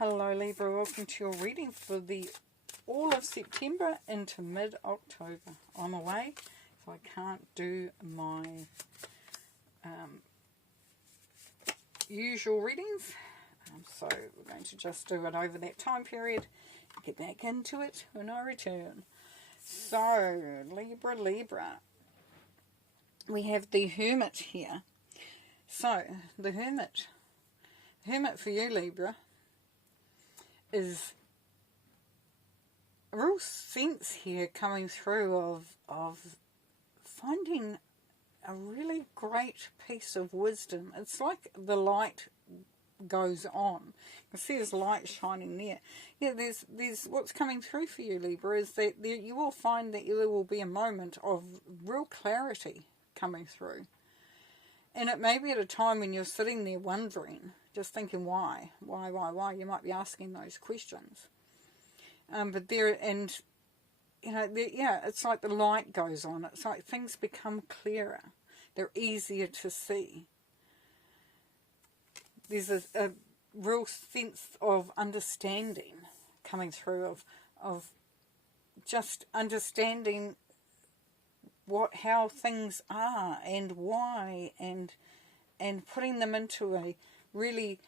Hello Libra, welcome to your reading for the all of September into mid-October. I'm away, so I can't do my usual readings. So we're going to just do it over that time period, get back into it when I return. So, Libra, we have the Hermit here. So, the Hermit for you, Libra, is a real sense here coming through of finding a really great piece of wisdom. It's like the light goes on. You can see there's light shining there. Yeah, there's what's coming through for you, Libra, is that you will find that there will be a moment of real clarity coming through. And it may be at a time when you're sitting there wondering, just thinking why. You might be asking those questions. But there, and you know, yeah, it's like the light goes on. It's like things become clearer. They're easier to see. There's a real sense of understanding coming through, of just understanding how things are and why, and putting them into a really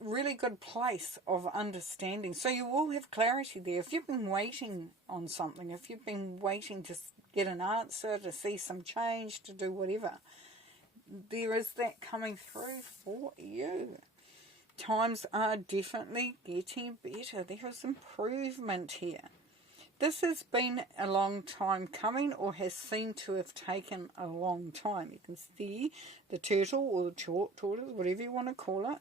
good place of understanding. So you will have clarity there. If you've been waiting on something, if you've been waiting to get an answer, to see some change, to do whatever, there is that coming through for you. Times are definitely getting better. There is improvement here. This has been a long time coming, or has seemed to have taken a long time. You can see the turtle or the tortoise, whatever you want to call it.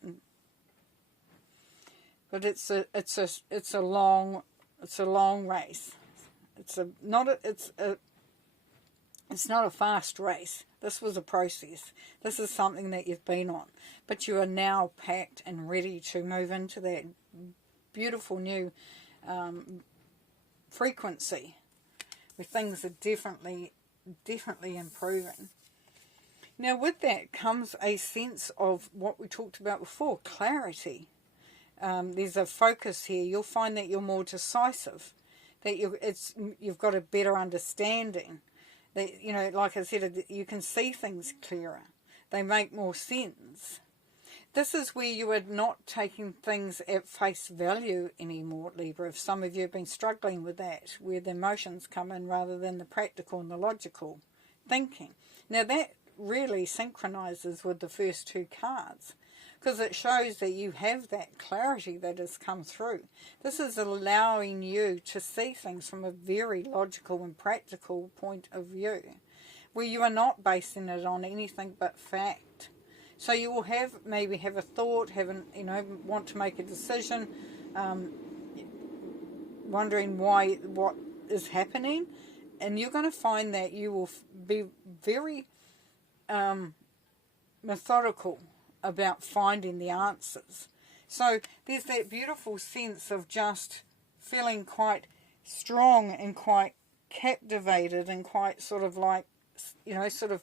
But it's a long race. It's not a fast race. This was a process. This is something that you've been on, but you are now packed and ready to move into that beautiful new frequency where things are definitely improving. Now with that comes a sense of what we talked about before, clarity. There's a focus here. You'll find that you're more decisive, that you've got a better understanding, that, you know, like I said, you can see things clearer. They make more sense. This is where you are not taking things at face value anymore, Libra. If some of you have been struggling with that, where the emotions come in rather than the practical and the logical thinking. Now that really synchronizes with the first two cards, because it shows that you have that clarity that has come through. This is allowing you to see things from a very logical and practical point of view, where you are not basing it on anything but fact. So you will maybe have a thought, want to make a decision, wondering what is happening, and you're going to find that you will be very methodical about finding the answers. So there's that beautiful sense of just feeling quite strong and quite captivated and quite sort of like, sort of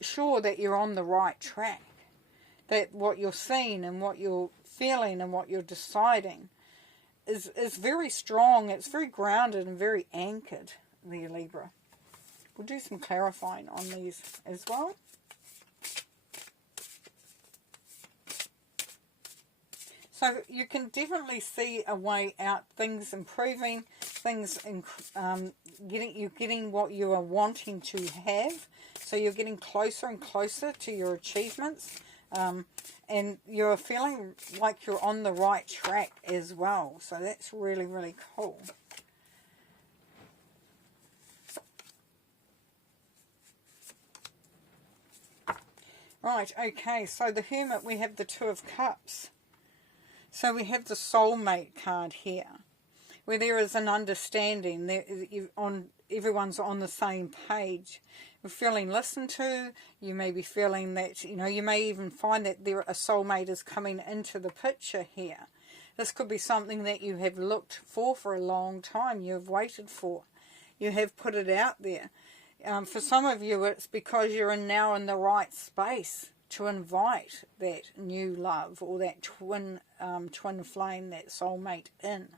sure that you're on the right track, that what you're seeing and what you're feeling and what you're deciding is very strong. It's very grounded and very anchored there, Libra. We'll do some clarifying on these as well. So you can definitely see a way out, things improving, things getting what you are wanting to have. So you're getting closer and closer to your achievements, and you're feeling like you're on the right track as well. So that's really, really cool. Right, okay, so the Hermit, we have the Two of Cups. So we have the soulmate card here, where there is an understanding, everyone's on the same page. You're feeling listened to. You may be feeling that, you may even find that a soulmate is coming into the picture here. This could be something that you have looked for a long time. You have waited for. You have put it out there. For some of you, it's because you're now in the right space to invite that new love or that twin flame, that soulmate in.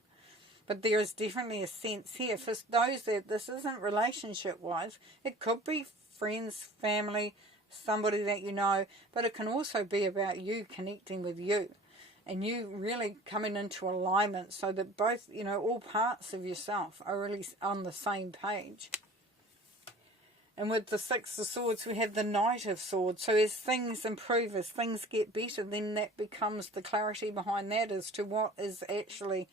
But there is definitely a sense here for those that this isn't relationship-wise. It could be friends, family, somebody that you know, but it can also be about you connecting with you and you really coming into alignment so that both, all parts of yourself are really on the same page. And with the Six of Swords, we have the Knight of Swords. So as things improve, as things get better, then that becomes the clarity behind that as to what is actually,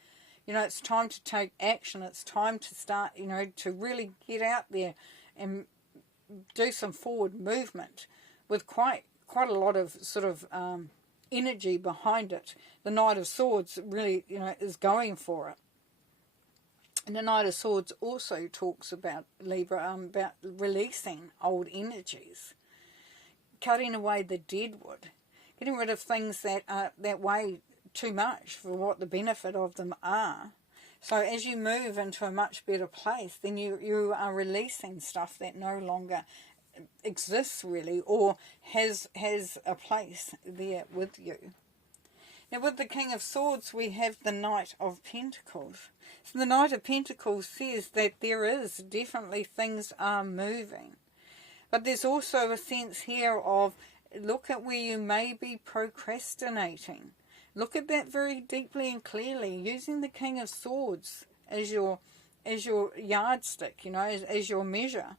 it's time to take action. It's time to start, to really get out there and do some forward movement with quite a lot of sort of energy behind it. The Knight of Swords really, is going for it. And the Knight of Swords also talks about, Libra, about releasing old energies, cutting away the dead wood, getting rid of things that weigh too much for what the benefit of them are. So as you move into a much better place, then you are releasing stuff that no longer exists really, or has a place there with you. Now with the King of Swords, we have the Knight of Pentacles. So the Knight of Pentacles says that there is definitely things are moving. But there's also a sense here of, look at where you may be procrastinating. Look at that very deeply and clearly, using the King of Swords as your yardstick, as your measure.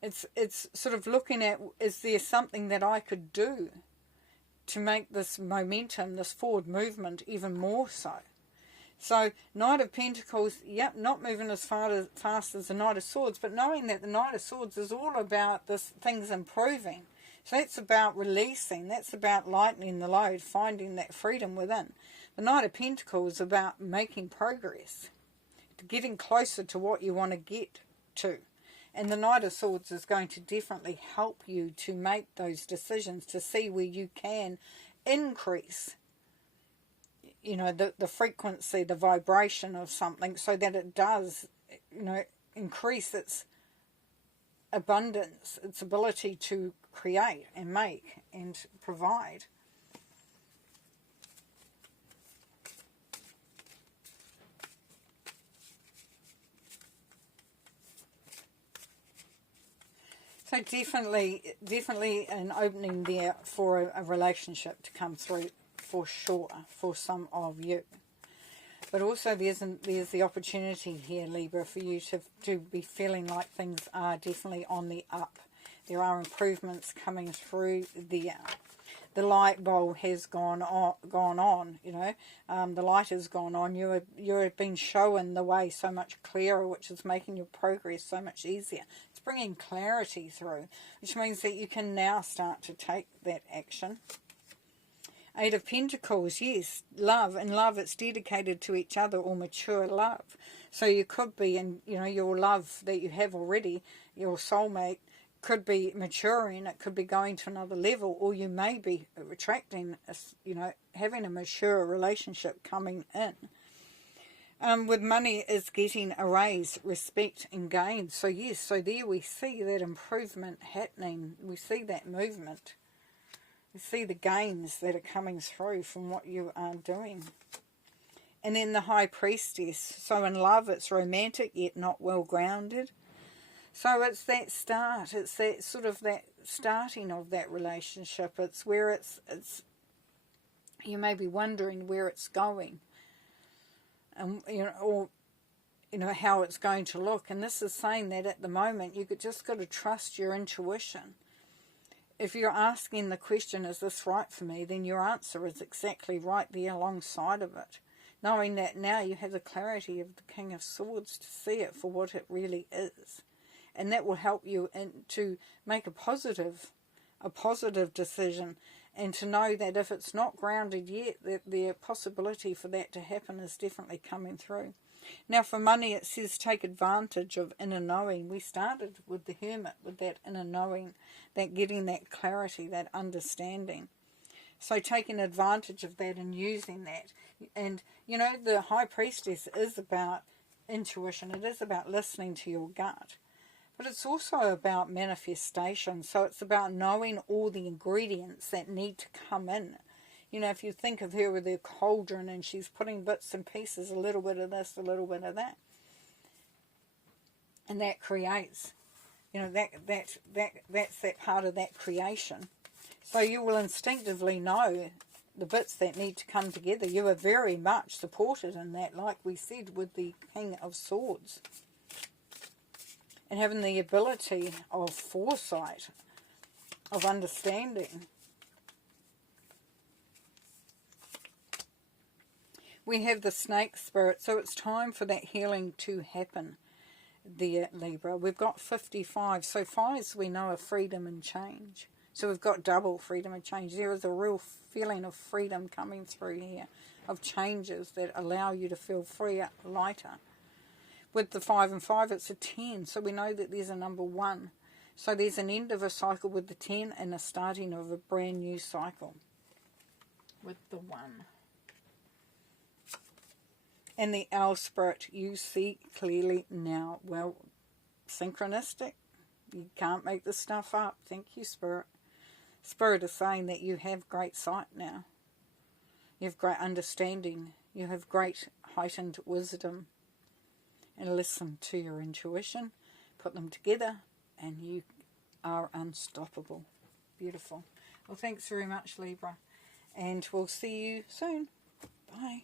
It's sort of looking at, is there something that I could do to make this momentum, this forward movement even more so? So Knight of Pentacles, yep, not moving as fast as the Knight of Swords, but knowing that the Knight of Swords is all about this things improving. So that's about releasing, that's about lightening the load, finding that freedom within. The Knight of Pentacles is about making progress, getting closer to what you want to get to. And the Knight of Swords is going to definitely help you to make those decisions, to see where you can increase, the frequency, the vibration of something, so that it does, increase its abundance, its ability to create and make and provide. So definitely an opening there for a relationship to come through, for sure, for some of you. But also there's the opportunity here, Libra, for you to be feeling like things are definitely on the up. There are improvements coming through there. The light bulb has gone on. The light has gone on. You have been shown the way so much clearer, which is making your progress so much easier. It's bringing clarity through, which means that you can now start to take that action. Eight of Pentacles, yes, love. And love, it's dedicated to each other, or mature love. So you could be in, your love that you have already, your soulmate, could be maturing, it could be going to another level, or you may be attracting, having a mature relationship coming in. With money, it's getting a raise, respect and gain. So yes, so there we see that improvement happening. We see that movement. We see the gains that are coming through from what you are doing. And then the High Priestess. So in love, it's romantic yet not well grounded. So it's that start, it's that sort of that starting of that relationship. It's where it's you may be wondering where it's going, and or how it's going to look. And this is saying that at the moment you just got to trust your intuition. If you're asking the question, is this right for me, then your answer is exactly right there alongside of it. Knowing that now you have the clarity of the King of Swords to see it for what it really is. And that will help you to make a positive decision, and to know that if it's not grounded yet, that the possibility for that to happen is definitely coming through. Now for money, it says take advantage of inner knowing. We started with the Hermit, with that inner knowing, that getting that clarity, that understanding. So taking advantage of that and using that. And, the High Priestess is about intuition. It is about listening to your gut. But it's also about manifestation. So it's about knowing all the ingredients that need to come in. You know, if you think of her with her cauldron and she's putting bits and pieces, a little bit of this, a little bit of that. And that creates, you know, that's that part of that creation. So you will instinctively know the bits that need to come together. You are very much supported in that, like we said, with the King of Swords. And having the ability of foresight, of understanding. We have the snake spirit, so it's time for that healing to happen there, Libra. We've got 55, so 5s we know are freedom and change. So we've got double freedom and change. There is a real feeling of freedom coming through here, of changes that allow you to feel freer, lighter. With the 5 and 5, it's a 10, so we know that there's a number 1. So there's an end of a cycle with the 10 and a starting of a brand new cycle with the 1. And the owl spirit, you see clearly now. Well, synchronistic. You can't make this stuff up. Thank you, Spirit. Spirit is saying that you have great sight now. You have great understanding. You have great heightened wisdom. And listen to your intuition. Put them together and you are unstoppable. Beautiful. Well, thanks very much, Libra. And we'll see you soon. Bye.